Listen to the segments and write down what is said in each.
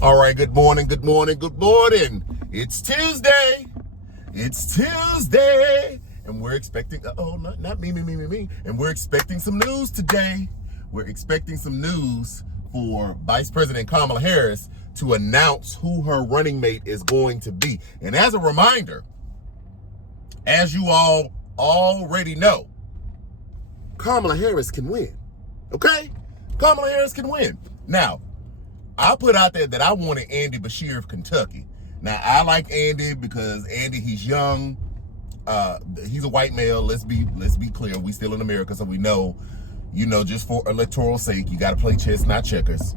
All right, good morning, good morning, good morning. It's Tuesday. It's Tuesday. And we're expecting, not me. And we're expecting some news today. We're expecting some news for Vice President Kamala Harris to announce who her running mate is going to be. And as a reminder, as you all already know, Kamala Harris can win. Okay? Kamala Harris can win. Now, I put out there that I wanted Andy Beshear of Kentucky. Now, I like Andy because Andy, he's young. He's a white male. Let's be clear. We still in America, so we know, just for electoral sake, you got to play chess, not checkers.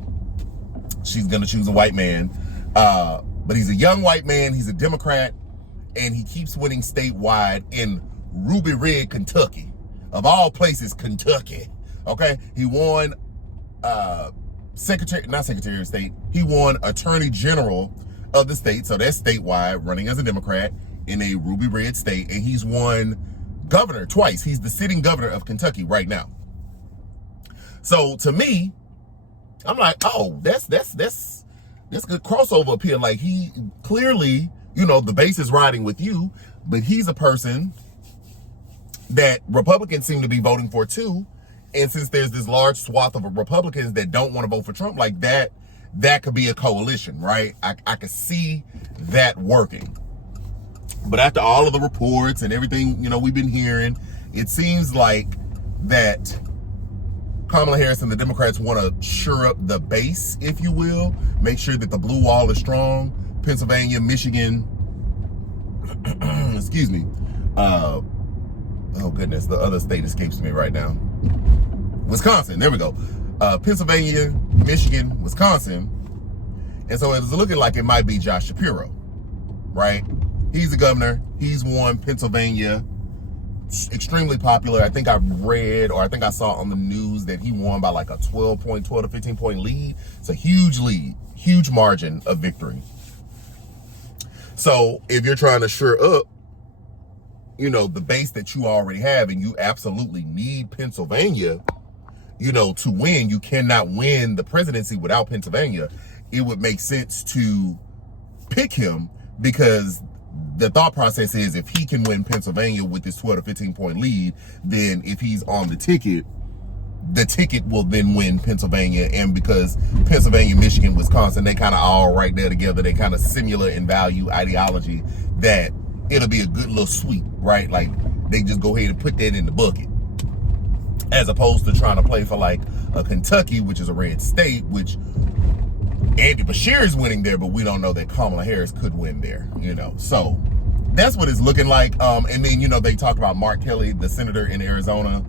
She's going to choose a white man. But he's a young white man. He's a Democrat, and he keeps winning statewide in Ruby Ridge, Kentucky. Of all places, Kentucky. Okay? He won not Secretary of State. He won Attorney General of the state. So that's statewide, running as a Democrat in a Ruby Red state. And he's won governor twice. He's the sitting governor of Kentucky right now. So to me, I'm like, oh, that's good crossover appeal. Like, he clearly, the base is riding with you, but he's a person that Republicans seem to be voting for too. And since there's this large swath of Republicans that don't want to vote for Trump, like that could be a coalition, right? I could see that working. But after all of the reports and everything, we've been hearing, it seems like that Kamala Harris and the Democrats want to shore up the base, if you will, make sure that the blue wall is strong. Pennsylvania, Michigan, excuse me. Oh goodness, the other state escapes me right now. Wisconsin, there we go. Pennsylvania, Michigan, Wisconsin. And so it's looking like it might be Josh Shapiro, right? He's the governor. He's won Pennsylvania. Extremely popular. I think I read, or I think I saw on the news that he won by like a 12 to 15 point lead. It's a huge lead, huge margin of victory. So if you're trying to shore up, the base that you already have, and you absolutely need Pennsylvania, to win. You cannot win the presidency without Pennsylvania. It would make sense to pick him, because the thought process is, if he can win Pennsylvania with this 12 to 15 point lead, then if he's on the ticket will then win Pennsylvania. And because Pennsylvania, Michigan, Wisconsin, they kind of all right there together. They kind of similar in value, ideology, that it'll be a good little sweep, right? Like, they just go ahead and put that in the bucket, as opposed to trying to play for like a Kentucky, which is a red state, which Andy Beshear is winning there, but we don't know that Kamala Harris could win there, So that's what it's looking like. And then, they talked about Mark Kelly, the senator in Arizona.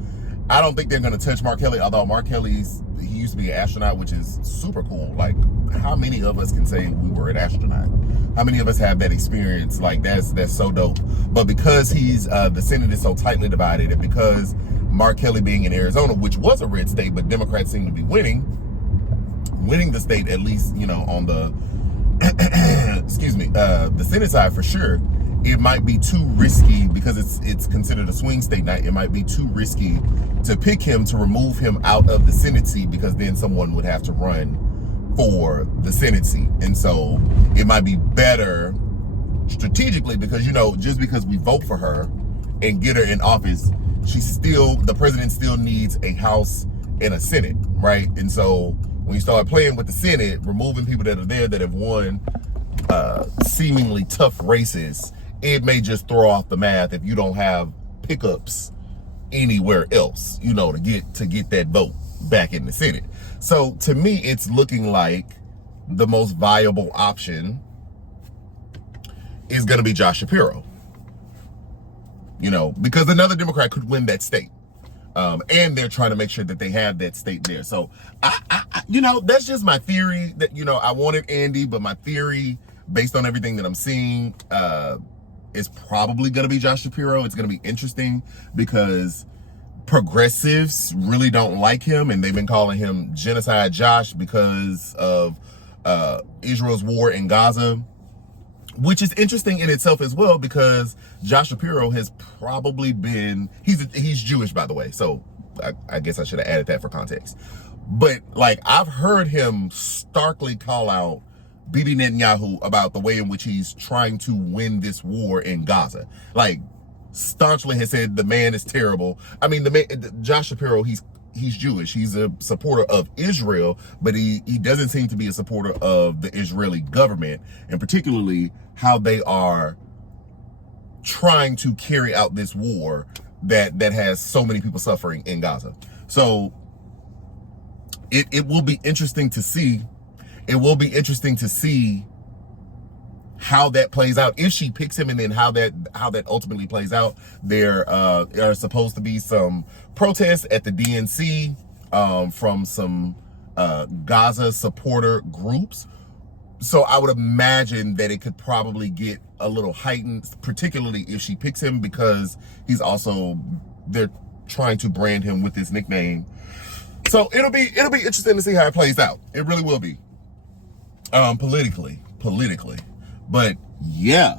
I don't think they're going to touch Mark Kelly, although he used to be an astronaut, which is super cool. Like, how many of us can say we were an astronaut? How many of us have that experience? Like, that's so dope. But because the Senate is so tightly divided, and because Mark Kelly being in Arizona, which was a red state, but Democrats seem to be winning the state, at least, on the, the Senate side for sure, it might be too risky, because it's considered a swing state now. It might be too risky to pick him, to remove him out of the Senate seat, because then someone would have to run for the Senate seat. And so it might be better strategically, because, just because we vote for her and get her in office, the president still needs a House and a Senate, right? And so when you start playing with the Senate, removing people that are there that have won seemingly tough races, it may just throw off the math if you don't have pickups anywhere else, to get that vote back in the Senate. So to me, it's looking like the most viable option is going to be Josh Shapiro, because another Democrat could win that state. And they're trying to make sure that they have that state there. So that's just my theory, that, I wanted Andy, but my theory, based on everything that I'm seeing, is probably going to be Josh Shapiro. It's going to be interesting, because progressives really don't like him, and they've been calling him Genocide Josh because of Israel's war in Gaza, which is interesting in itself as well, because Josh Shapiro has probably been, he's Jewish, by the way, so I guess I should have added that for context. But like, I've heard him starkly call out Bibi Netanyahu about the way in which he's trying to win this war in Gaza. Like, staunchly has said the man is terrible. I mean, the man, Josh Shapiro, he's Jewish. He's a supporter of Israel, but he doesn't seem to be a supporter of the Israeli government, and particularly how they are trying to carry out this war that has so many people suffering in Gaza. So it will be interesting to see. It will be interesting to see how that plays out, if she picks him, and then how that ultimately plays out. There are supposed to be some protests at the DNC from some Gaza supporter groups. So I would imagine that it could probably get a little heightened, particularly if she picks him, because they're trying to brand him with this nickname. So it'll be interesting to see how it plays out. It really will be. Politically. But yeah,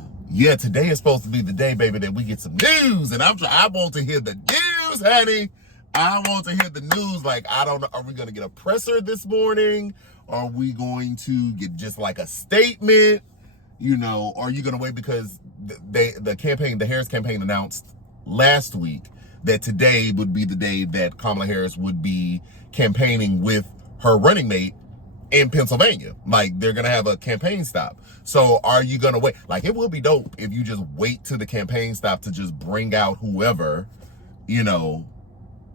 today is supposed to be the day, baby, that we get some news. And I want to hear the news, honey. I want to hear the news. Like, I don't know, are we going to get a presser this morning? Are we going to get just like a statement? You know, are you going to wait? Because the Harris campaign announced last week that today would be the day that Kamala Harris would be campaigning with her running mate in Pennsylvania. Like, they're going to have a campaign stop. So are you going to wait? Like, it would be dope if you just wait to the campaign stop to just bring out whoever, you know,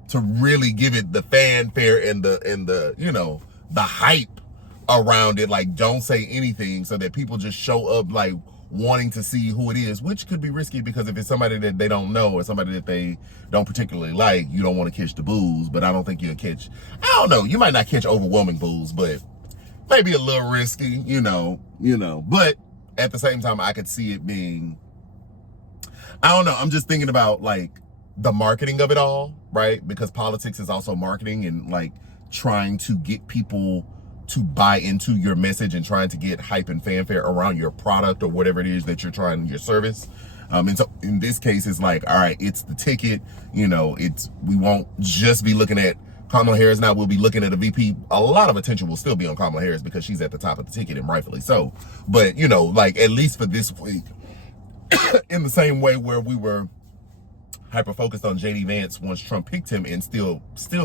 to really give it the fanfare and the you know, the hype around it. Like, don't say anything so that people just show up like wanting to see who it is, which could be risky, because if it's somebody that they don't know or somebody that they don't particularly like, you don't want to catch the boos. But I don't think you'll catch, I don't know, you might not catch overwhelming boos, but maybe a little risky, you know, but at the same time, I could see it being, I don't know, I'm just thinking about like the marketing of it all, right? Because politics is also marketing, and like trying to get people to buy into your message and trying to get hype and fanfare around your product or whatever it is that you're trying, your service. And so in this case, it's like, all right, it's the ticket, you know, we won't just be looking at Kamala Harris now. We'll be looking at a VP. A lot of attention will still be on Kamala Harris because she's at the top of the ticket, and rightfully so. But, you know, like, at least for this week, in the same way where we were hyper-focused on J.D. Vance once Trump picked him, and still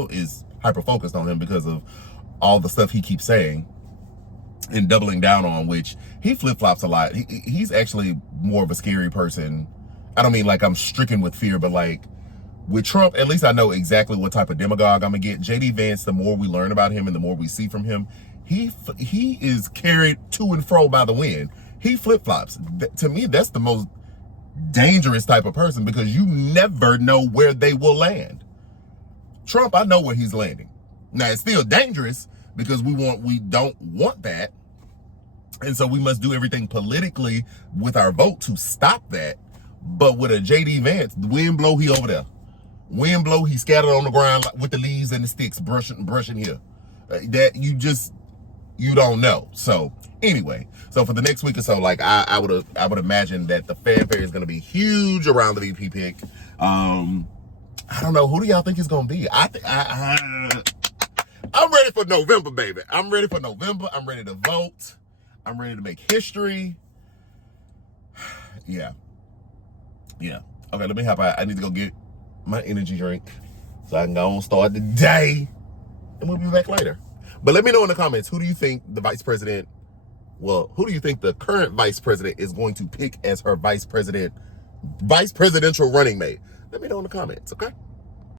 is hyper-focused on him because of all the stuff he keeps saying and doubling down on, which he flip-flops a lot. He's actually more of a scary person. I don't mean like I'm stricken with fear, but like, with Trump, at least I know exactly what type of demagogue I'm gonna get. J.D. Vance, the more we learn about him and the more we see from him, he is carried to and fro by the wind. He flip-flops. To me, that's the most dangerous type of person, because you never know where they will land. Trump, I know where he's landing. Now, it's still dangerous because we don't want that. And so we must do everything politically with our vote to stop that. But with a J.D. Vance, the wind blow, he over there. Wind blow, he scattered on the ground with the leaves and the sticks, brushing here. That you don't know. So anyway, so for the next week or so, like I would imagine that the fanfare is going to be huge around the VP pick. I don't know, who do y'all think it's going to be? I'm ready for November, baby. I'm ready for November. I'm ready to vote. I'm ready to make history. Yeah. Okay, let me hop out. I need to go get my energy drink so I can go and start the day, and we'll be back later. But let me know in the comments, who do you think the who do you think the current vice president is going to pick as her vice presidential running mate? Let me know in the comments, okay?